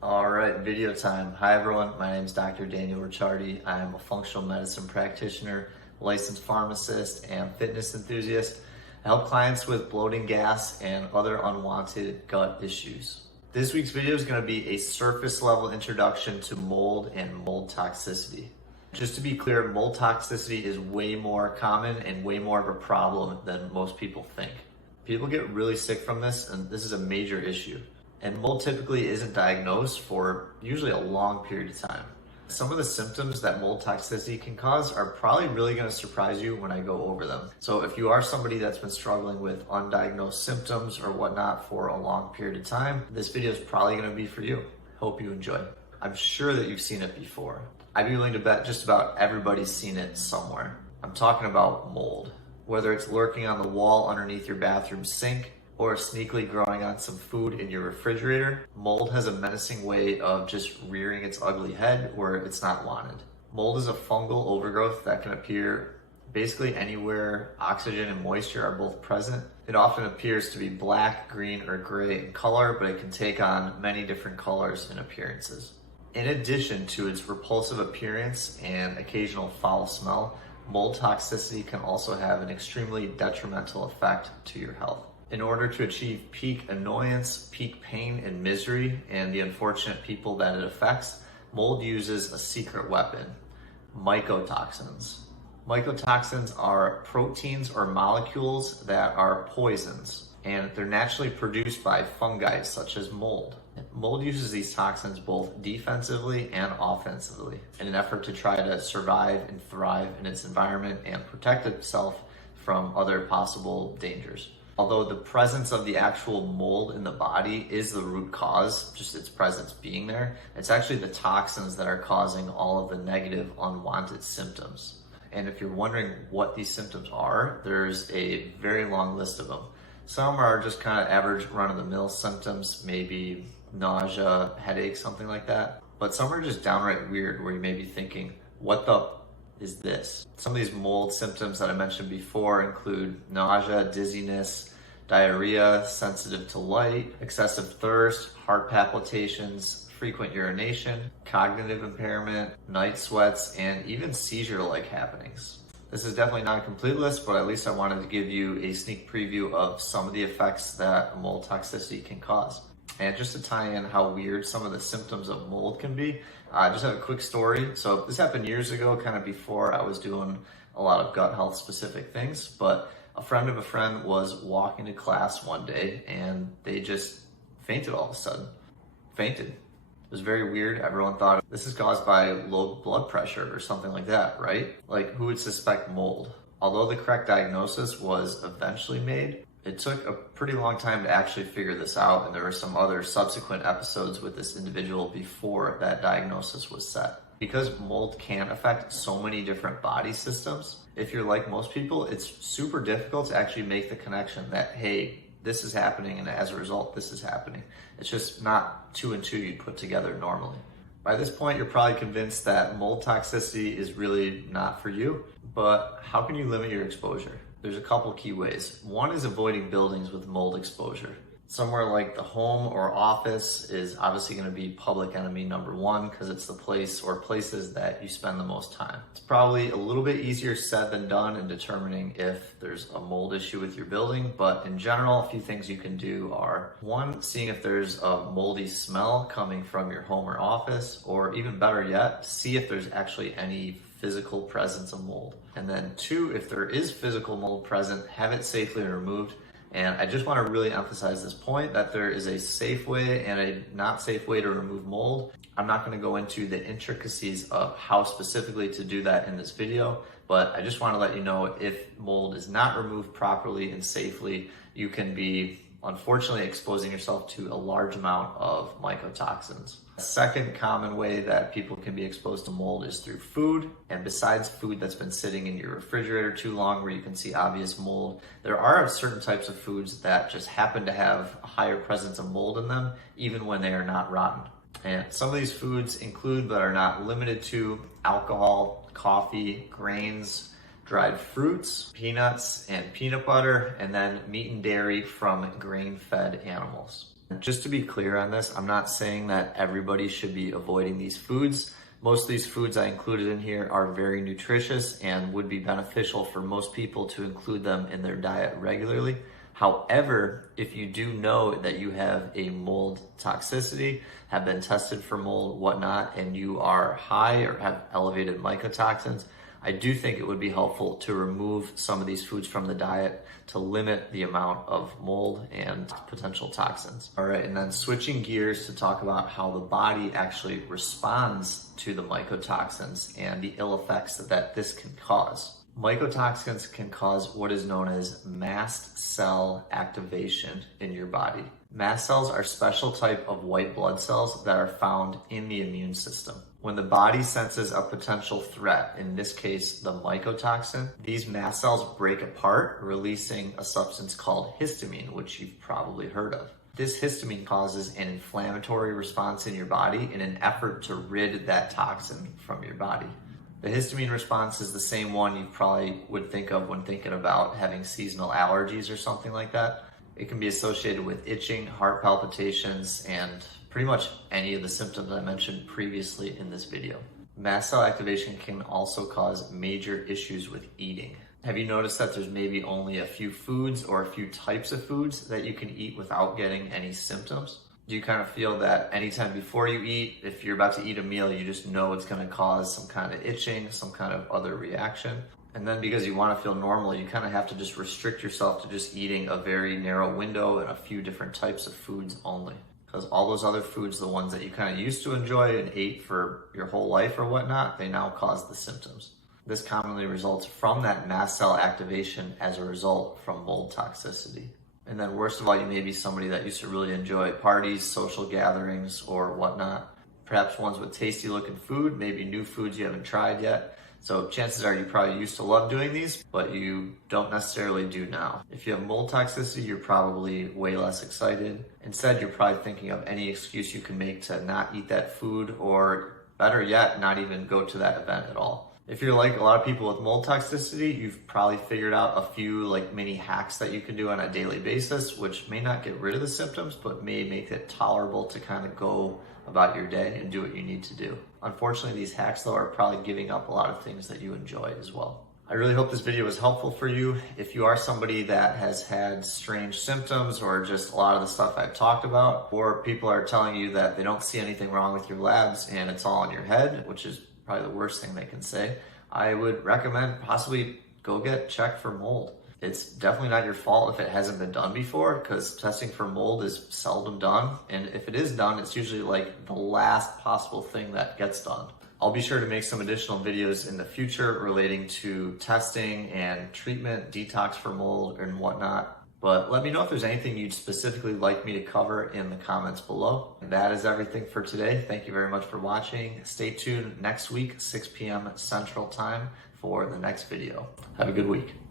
All right, video time. Hi everyone, my name is Dr. Daniel Ricciardi. I am a functional medicine practitioner, licensed pharmacist, and fitness enthusiast. I help clients with bloating, gas, and other unwanted gut issues. This week's video is going to be a surface level introduction to mold and mold toxicity. Just to be clear, mold toxicity is way more common and way more of a problem than most people think. People get really sick from this, and this is a major issue. And mold typically isn't diagnosed for usually a long period of time. Some of the symptoms that mold toxicity can cause are probably really going to surprise you when I go over them. So if you are somebody that's been struggling with undiagnosed symptoms or whatnot for a long period of time, this video is probably going to be for you. Hope you enjoy. I'm sure that you've seen it before. I'd be willing to bet just about everybody's seen it somewhere. I'm talking about mold. Whether it's lurking on the wall underneath your bathroom sink, or sneakily growing on some food in your refrigerator, mold has a menacing way of just rearing its ugly head where it's not wanted. Mold is a fungal overgrowth that can appear basically anywhere oxygen and moisture are both present. It often appears to be black, green, or gray in color, but it can take on many different colors and appearances. In addition to its repulsive appearance and occasional foul smell, mold toxicity can also have an extremely detrimental effect to your health. In order to achieve peak annoyance, peak pain and misery, and the unfortunate people that it affects, mold uses a secret weapon, mycotoxins. Mycotoxins are proteins or molecules that are poisons, and they're naturally produced by fungi such as mold. Mold uses these toxins both defensively and offensively in an effort to try to survive and thrive in its environment and protect itself from other possible dangers. Although the presence of the actual mold in the body is the root cause, just its presence being there, it's actually the toxins that are causing all of the negative, unwanted symptoms. And if you're wondering what these symptoms are, there's a very long list of them. Some are just kind of average run-of-the-mill symptoms, maybe nausea, headache, something like that. But some are just downright weird, where you may be thinking, what the is this? Some of these mold symptoms that I mentioned before include nausea, dizziness, diarrhea, sensitive to light, excessive thirst, heart palpitations, frequent urination, cognitive impairment, night sweats, and even seizure-like happenings. This is definitely not a complete list, but at least I wanted to give you a sneak preview of some of the effects that mold toxicity can cause. And just to tie in how weird some of the symptoms of mold can be, I just have a quick story. So this happened years ago, kind of before I was doing a lot of gut health specific things, but a friend of a friend was walking to class one day and they just fainted all of a sudden. Fainted. It was very weird. Everyone thought this is caused by low blood pressure or something like that, right? Like, who would suspect mold? Although the correct diagnosis was eventually made, it took a pretty long time to actually figure this out, and there were some other subsequent episodes with this individual before that diagnosis was set. Because mold can affect so many different body systems, if you're like most people, it's super difficult to actually make the connection that, hey, this is happening, and as a result, this is happening. It's just not two and two you'd put together normally. By this point, you're probably convinced that mold toxicity is really not for you, but how can you limit your exposure? There's a couple key ways. One is avoiding buildings with mold exposure. Somewhere like the home or office is obviously going to be public enemy number one because it's the place or places that you spend the most time. It's probably a little bit easier said than done in determining if there's a mold issue with your building, but in general, a few things you can do are, one, seeing if there's a moldy smell coming from your home or office, or even better yet, see if there's actually any physical presence of mold. And then two, if there is physical mold present, have it safely removed. And I just want to really emphasize this point that there is a safe way and a not safe way to remove mold. I'm not going to go into the intricacies of how specifically to do that in this video, but I just want to let you know if mold is not removed properly and safely, you can be unfortunately exposing yourself to a large amount of mycotoxins. A second common way that people can be exposed to mold is through food. And besides food that's been sitting in your refrigerator too long where you can see obvious mold, there are certain types of foods that just happen to have a higher presence of mold in them, even when they are not rotten. And some of these foods include, but are not limited to, alcohol, coffee, grains, dried fruits, peanuts and peanut butter, and then meat and dairy from grain-fed animals. Just to be clear on this, I'm not saying that everybody should be avoiding these foods. Most of these foods I included in here are very nutritious and would be beneficial for most people to include them in their diet regularly. However, if you do know that you have a mold toxicity, have been tested for mold, whatnot, and you are high or have elevated mycotoxins, I do think it would be helpful to remove some of these foods from the diet to limit the amount of mold and potential toxins. All right, and then switching gears to talk about how the body actually responds to the mycotoxins and the ill effects that this can cause. Mycotoxins can cause what is known as mast cell activation in your body. Mast cells are special type of white blood cells that are found in the immune system. When the body senses a potential threat, in this case the mycotoxin, these mast cells break apart, releasing a substance called histamine, which you've probably heard of. This histamine causes an inflammatory response in your body in an effort to rid that toxin from your body. The histamine response is the same one you probably would think of when thinking about having seasonal allergies or something like that. It can be associated with itching, heart palpitations, and pretty much any of the symptoms I mentioned previously in this video. Mast cell activation can also cause major issues with eating. Have you noticed that there's maybe only a few foods or a few types of foods that you can eat without getting any symptoms? Do you kind of feel that anytime before you eat, if you're about to eat a meal, you just know it's going to cause some kind of itching, some kind of other reaction? And then because you want to feel normal, you kind of have to just restrict yourself to just eating a very narrow window and a few different types of foods only. Because all those other foods, the ones that you kind of used to enjoy and ate for your whole life or whatnot, they now cause the symptoms. This commonly results from that mast cell activation as a result from mold toxicity. And then worst of all, you may be somebody that used to really enjoy parties, social gatherings, or whatnot. Perhaps ones with tasty looking food, maybe new foods you haven't tried yet. So chances are you probably used to love doing these, but you don't necessarily do now. If you have mold toxicity, you're probably way less excited. Instead, you're probably thinking of any excuse you can make to not eat that food, or better yet, not even go to that event at all. If you're like a lot of people with mold toxicity, you've probably figured out a few like mini hacks that you can do on a daily basis, which may not get rid of the symptoms, but may make it tolerable to kind of go about your day and do what you need to do. Unfortunately, these hacks though are probably giving up a lot of things that you enjoy as well. I really hope this video was helpful for you. If you are somebody that has had strange symptoms or just a lot of the stuff I've talked about, or people are telling you that they don't see anything wrong with your labs and it's all in your head, which is probably the worst thing they can say, I would recommend possibly go get checked for mold. It's definitely not your fault if it hasn't been done before, because testing for mold is seldom done. And if it is done, it's usually like the last possible thing that gets done. I'll be sure to make some additional videos in the future relating to testing and treatment, detox for mold and whatnot. But let me know if there's anything you'd specifically like me to cover in the comments below. And that is everything for today. Thank you very much for watching. Stay tuned next week, 6 p.m. Central Time for the next video. Have a good week.